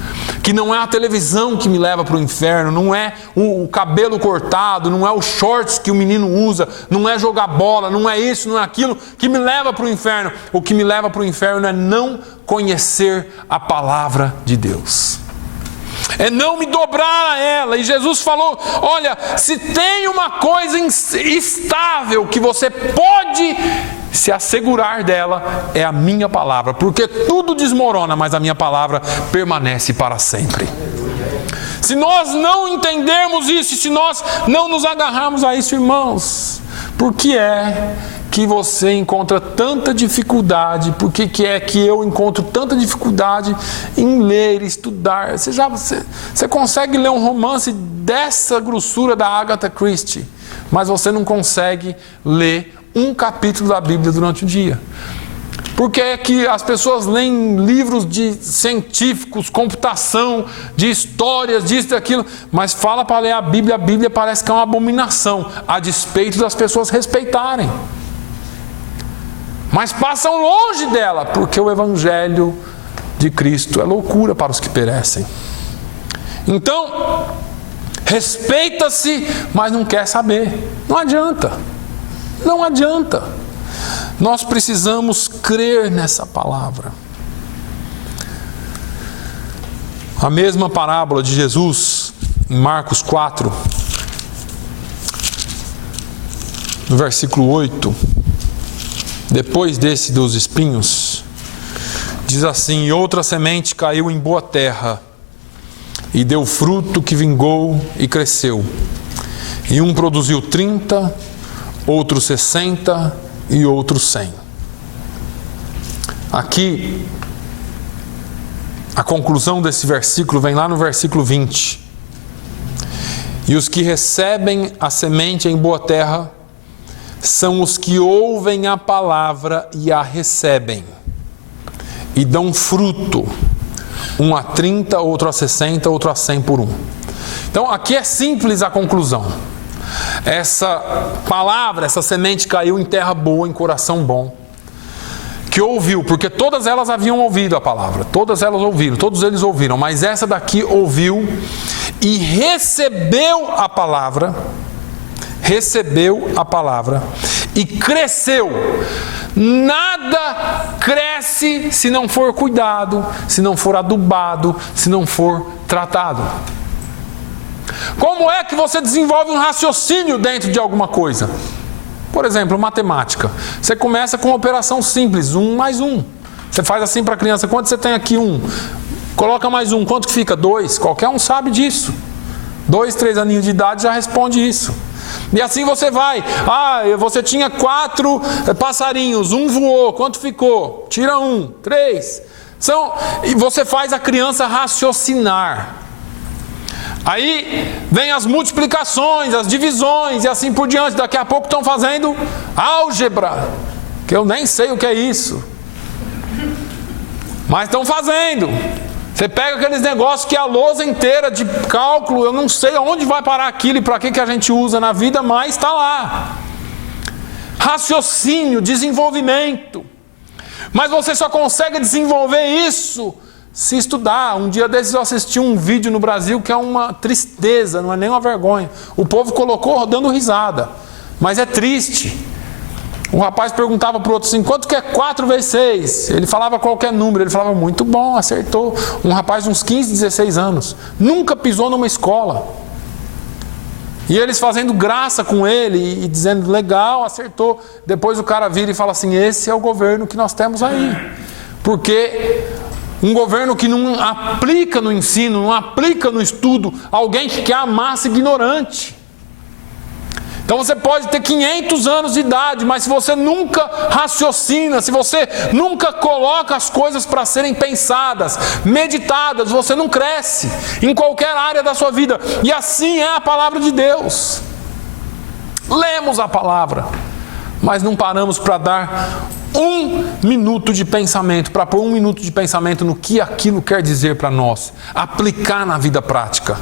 Que não é a televisão que me leva para o inferno, não é o cabelo cortado, não é os shorts que o menino usa, não é jogar bola, não é isso, não é aquilo que me leva para o inferno. O que me leva para o inferno é não conhecer a palavra de Deus. É não me dobrar a ela. E Jesus falou: olha, se tem uma coisa estável que você pode se assegurar dela, é a minha palavra, porque tudo desmorona, mas a minha palavra permanece para sempre. Se nós não entendermos isso, se nós não nos agarrarmos a isso, irmãos, por que é que você encontra tanta dificuldade? Por que é que eu encontro tanta dificuldade em ler, estudar? Você consegue ler um romance dessa grossura da Agatha Christie, mas você não consegue ler um capítulo da Bíblia durante o dia. Por que é que as pessoas leem livros de científicos, computação, de histórias, disso e daquilo, mas fala para ler a Bíblia parece que é uma abominação, a despeito das pessoas respeitarem. Mas passam longe dela, porque o Evangelho de Cristo é loucura para os que perecem. Então, respeita-se, mas não quer saber. Não adianta. Não adianta. Nós precisamos crer nessa palavra. A mesma parábola de Jesus, em Marcos 4, no versículo 8, depois desse dos espinhos, diz assim: e outra semente caiu em boa terra, e deu fruto que vingou e cresceu. E um produziu 30, outro 60 e outros 100. Aqui, a conclusão desse versículo vem lá no versículo 20. E os que recebem a semente em boa terra são os que ouvem a palavra e a recebem, e dão fruto, um a 30, outro a 60, outro a 100 por um. Então aqui é simples a conclusão. Essa palavra, essa semente caiu em terra boa, em coração bom, que ouviu, porque todas elas haviam ouvido a palavra, todas elas ouviram, todos eles ouviram, mas essa daqui ouviu e recebeu a palavra e cresceu. Nada cresce se não for cuidado, se não for adubado, se não for tratado. Como é que você desenvolve um raciocínio dentro de alguma coisa? Por exemplo, matemática. Você começa com uma operação simples, 1 mais 1. Você faz assim para a criança, quanto você tem aqui? 1. Coloca mais 1, quanto que fica? 2. Qualquer um sabe disso. 2, 3 aninhos de idade já responde isso. E assim você vai. Você tinha 4 passarinhos, 1 voou, quanto ficou? Tira 1, 3. E você faz a criança raciocinar. Aí vem as multiplicações, as divisões e assim por diante. Daqui a pouco estão fazendo álgebra, que eu nem sei o que é isso. Mas estão fazendo. Você pega aqueles negócios que a lousa inteira de cálculo, eu não sei onde vai parar aquilo e para que a gente usa na vida, mas está lá. Raciocínio, desenvolvimento. Mas você só consegue desenvolver isso se estudar. Um dia desses eu assisti um vídeo no Brasil que é uma tristeza, não é nem uma vergonha. O povo colocou dando risada, mas é triste. O rapaz perguntava para o outro assim, quanto que é 4 vezes 6? Ele falava qualquer número, ele falava, muito bom, acertou. Um rapaz de uns 15, 16 anos, nunca pisou numa escola. E eles fazendo graça com ele e dizendo, legal, acertou. Depois o cara vira e fala assim, esse é o governo que nós temos aí. Porque um governo que não aplica no ensino, não aplica no estudo, alguém que quer a massa ignorante. Então você pode ter 500 anos de idade, mas se você nunca raciocina, se você nunca coloca as coisas para serem pensadas, meditadas, você não cresce em qualquer área da sua vida. E assim é a palavra de Deus. Lemos a palavra, mas não paramos para dar 1 minuto de pensamento, para pôr 1 minuto de pensamento no que aquilo quer dizer para nós, aplicar na vida prática.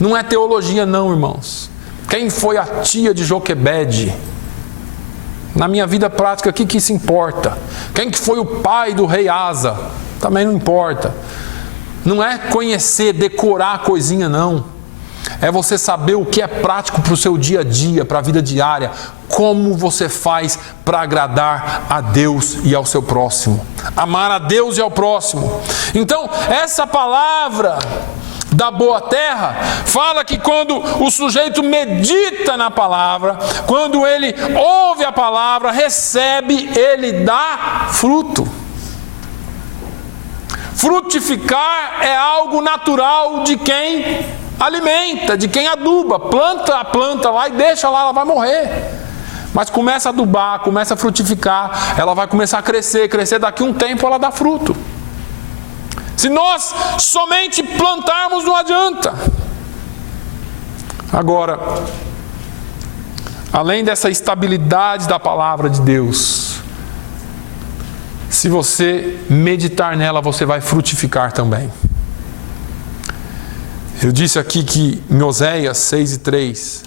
Não é teologia não, irmãos. Quem foi a tia de Joquebede? Na minha vida prática, o que isso importa? Quem que foi o pai do rei Asa? Também não importa. Não é conhecer, decorar a coisinha, não. É você saber o que é prático para o seu dia a dia, para a vida diária. Como você faz para agradar a Deus e ao seu próximo. Amar a Deus e ao próximo. Então, essa palavra da boa terra fala que quando o sujeito medita na palavra, quando ele ouve a palavra, recebe, ele dá fruto. Frutificar é algo natural de quem alimenta, de quem aduba. Planta a planta lá e deixa lá, ela vai morrer. Mas começa a adubar, começa a frutificar, ela vai começar a crescer, daqui a um tempo ela dá fruto. Se nós somente plantarmos, não adianta. Agora, além dessa estabilidade da palavra de Deus, se você meditar nela, você vai frutificar também. Eu disse aqui que em Oséias 6:3,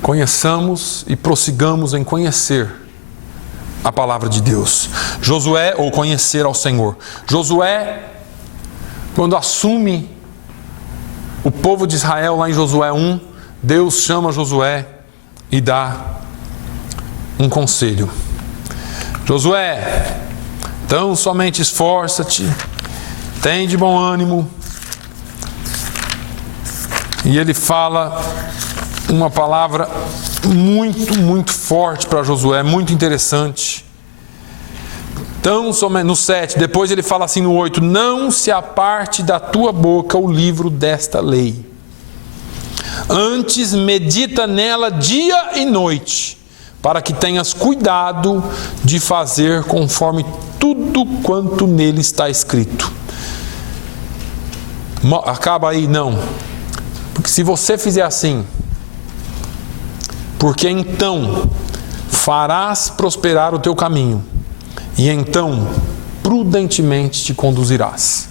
conheçamos e prossigamos em conhecer a palavra de Deus. Josué, ou conhecer ao Senhor. Josué, quando assume o povo de Israel lá em Josué 1, Deus chama Josué e dá um conselho. Josué, então somente esforça-te, tem de bom ânimo. E ele fala uma palavra muito forte para Josué, muito interessante. Então, no 7, depois ele fala assim no 8, não se aparte da tua boca o livro desta lei. Antes medita nela dia e noite, para que tenhas cuidado de fazer conforme tudo quanto nele está escrito. Acaba aí, não. Porque se você fizer assim, porque então farás prosperar o teu caminho, e então prudentemente te conduzirás.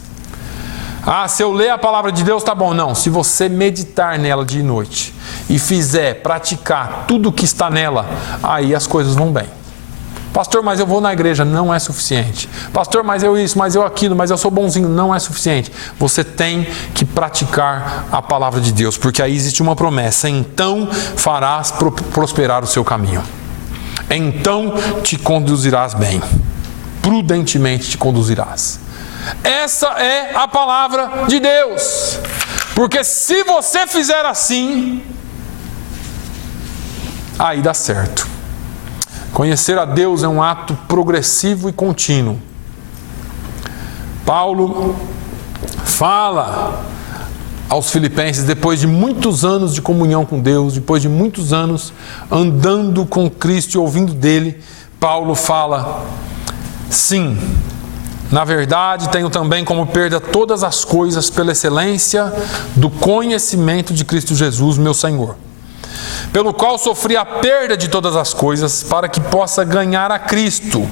Ah, se eu ler a palavra de Deus, tá bom. Não, se você meditar nela dia e noite, e fizer, praticar tudo o que está nela, aí as coisas vão bem. Pastor, mas eu vou na igreja, não é suficiente. Pastor, mas eu isso, mas eu aquilo, mas eu sou bonzinho, não é suficiente. Você tem que praticar a palavra de Deus, porque aí existe uma promessa: então farás prosperar o seu caminho. Então te conduzirás bem. Prudentemente te conduzirás. Essa é a palavra de Deus. Porque se você fizer assim, aí dá certo. Conhecer a Deus é um ato progressivo e contínuo. Paulo fala aos Filipenses, depois de muitos anos de comunhão com Deus, depois de muitos anos andando com Cristo e ouvindo dele, Paulo fala: sim, na verdade tenho também como perda todas as coisas pela excelência do conhecimento de Cristo Jesus, meu Senhor, pelo qual sofri a perda de todas as coisas, para que possa ganhar a Cristo,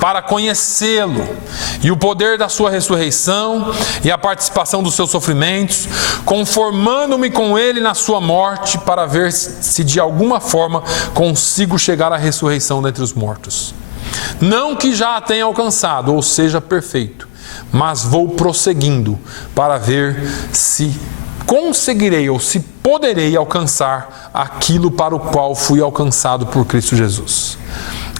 para conhecê-lo, e o poder da sua ressurreição, e a participação dos seus sofrimentos, conformando-me com ele na sua morte, para ver se de alguma forma consigo chegar à ressurreição dentre os mortos. Não que já a tenha alcançado, ou seja, perfeito, mas vou prosseguindo, para ver se conseguirei ou se poderei alcançar aquilo para o qual fui alcançado por Cristo Jesus.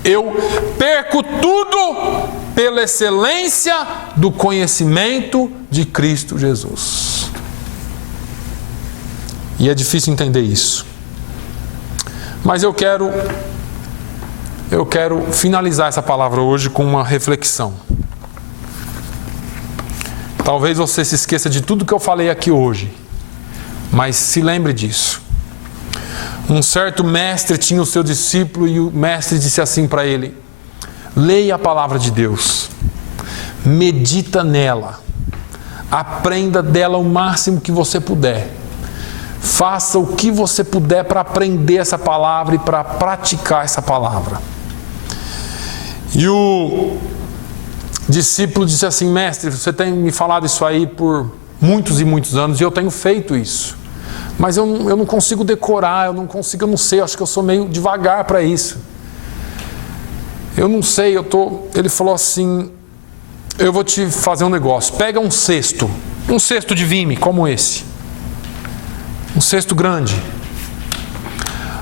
Eu perco tudo pela excelência do conhecimento de Cristo Jesus. E é difícil entender isso. Mas eu quero finalizar essa palavra hoje com uma reflexão. Talvez você se esqueça de tudo que eu falei aqui hoje, mas se lembre disso. Um certo mestre tinha o seu discípulo e o mestre disse assim para ele: leia a palavra de Deus, medita nela, aprenda dela o máximo que você puder, faça o que você puder para aprender essa palavra e para praticar essa palavra. E o discípulo disse assim: mestre, você tem me falado isso aí por muitos e muitos anos e eu tenho feito isso, mas eu não consigo decorar, eu não sei, eu acho que eu sou meio devagar para isso. Eu não sei, Ele falou assim: eu vou te fazer um negócio, pega um cesto de vime como esse, um cesto grande.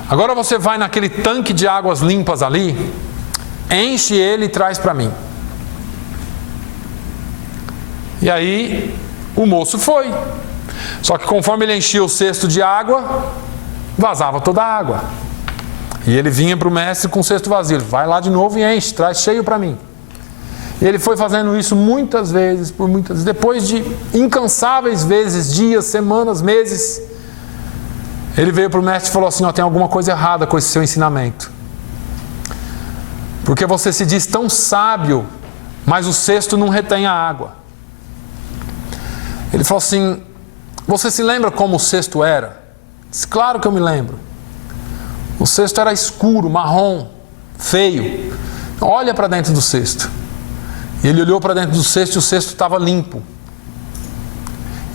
Agora você vai naquele tanque de águas limpas ali, enche ele e traz para mim. E aí o moço foi. Só que conforme ele enchia o cesto de água, vazava toda a água. E ele vinha para o mestre com o cesto vazio. Ele vai lá de novo e enche, traz cheio para mim. E ele foi fazendo isso muitas vezes, depois de incansáveis vezes, dias, semanas, meses, ele veio para o mestre e falou assim: tem alguma coisa errada com esse seu ensinamento. Porque você se diz tão sábio, mas o cesto não retém a água. Ele falou assim: você se lembra como o cesto era? Disse: claro que eu me lembro. O cesto era escuro, marrom, feio. Olha para dentro do cesto. E ele olhou para dentro do cesto e o cesto estava limpo.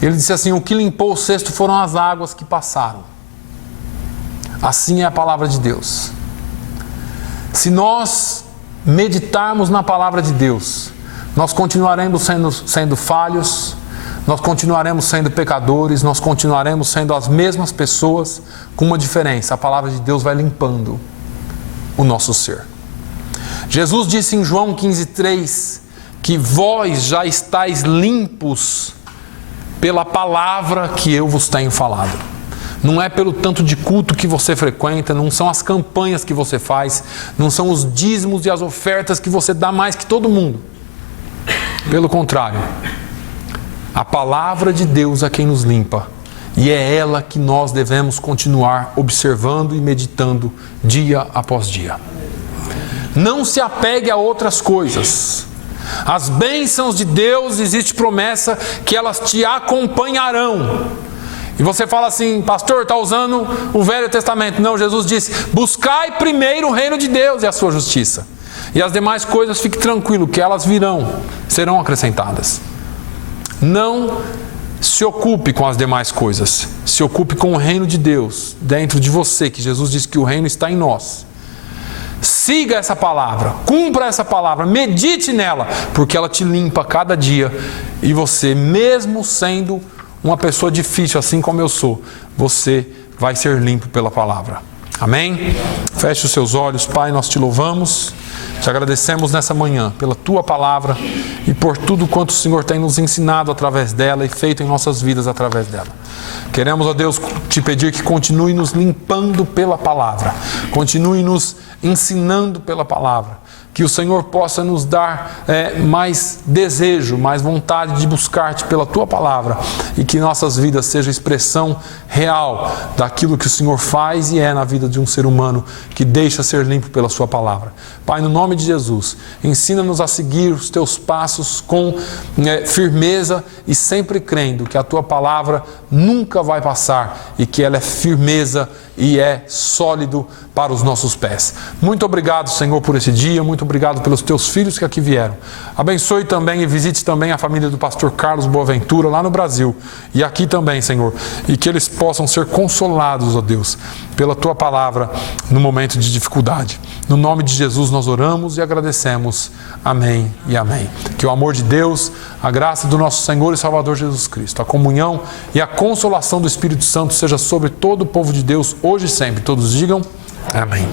Ele disse assim: o que limpou o cesto foram as águas que passaram. Assim é a palavra de Deus. Se nós meditarmos na palavra de Deus, nós continuaremos sendo falhos, nós continuaremos sendo pecadores, nós continuaremos sendo as mesmas pessoas, com uma diferença: a palavra de Deus vai limpando o nosso ser. Jesus disse em João 15,3 que vós já estáis limpos pela palavra que eu vos tenho falado. Não é pelo tanto de culto que você frequenta, não são as campanhas que você faz, não são os dízimos e as ofertas que você dá mais que todo mundo. Pelo contrário, a palavra de Deus é quem nos limpa E é ela que nós devemos continuar observando e meditando dia após dia. Não se apegue a outras coisas. As bênçãos de Deus, existe promessa que elas te acompanharão. E você fala assim, pastor, está usando o Velho Testamento. Não, Jesus disse, buscai primeiro o reino de Deus e a sua justiça. E as demais coisas, fique tranquilo, que elas virão, serão acrescentadas. Não se ocupe com as demais coisas. Se ocupe com o reino de Deus dentro de você, que Jesus disse que o reino está em nós. Siga essa palavra, cumpra essa palavra, medite nela, porque ela te limpa cada dia. E você, mesmo sendo uma pessoa difícil, assim como eu sou, você vai ser limpo pela palavra. Amém? Feche os seus olhos. Pai, nós te louvamos, te agradecemos nessa manhã pela tua palavra e por tudo quanto o Senhor tem nos ensinado através dela e feito em nossas vidas através dela. Queremos, ó Deus, te pedir que continue nos limpando pela palavra, continue nos ensinando pela palavra, que o Senhor possa nos dar mais desejo, mais vontade de buscar-te pela tua palavra e que nossas vidas sejam expressão real daquilo que o Senhor faz e é na vida de um ser humano que deixa ser limpo pela sua palavra. Pai, no nome de Jesus, ensina-nos a seguir os teus passos com firmeza e sempre crendo que a tua palavra nunca vai passar e que ela é firmeza e é sólido para os nossos pés. Muito obrigado, Senhor, por esse dia, muito obrigado pelos teus filhos que aqui vieram. Abençoe também e visite também a família do pastor Carlos Boaventura lá no Brasil e aqui também, Senhor, e que eles possam ser consolados, ó Deus, pela tua palavra no momento de dificuldade. No nome de Jesus nós oramos e agradecemos. Amém e amém. Que o amor de Deus, a graça do nosso Senhor e Salvador Jesus Cristo, a comunhão e a consolação do Espírito Santo seja sobre todo o povo de Deus, hoje e sempre. Todos digam amém.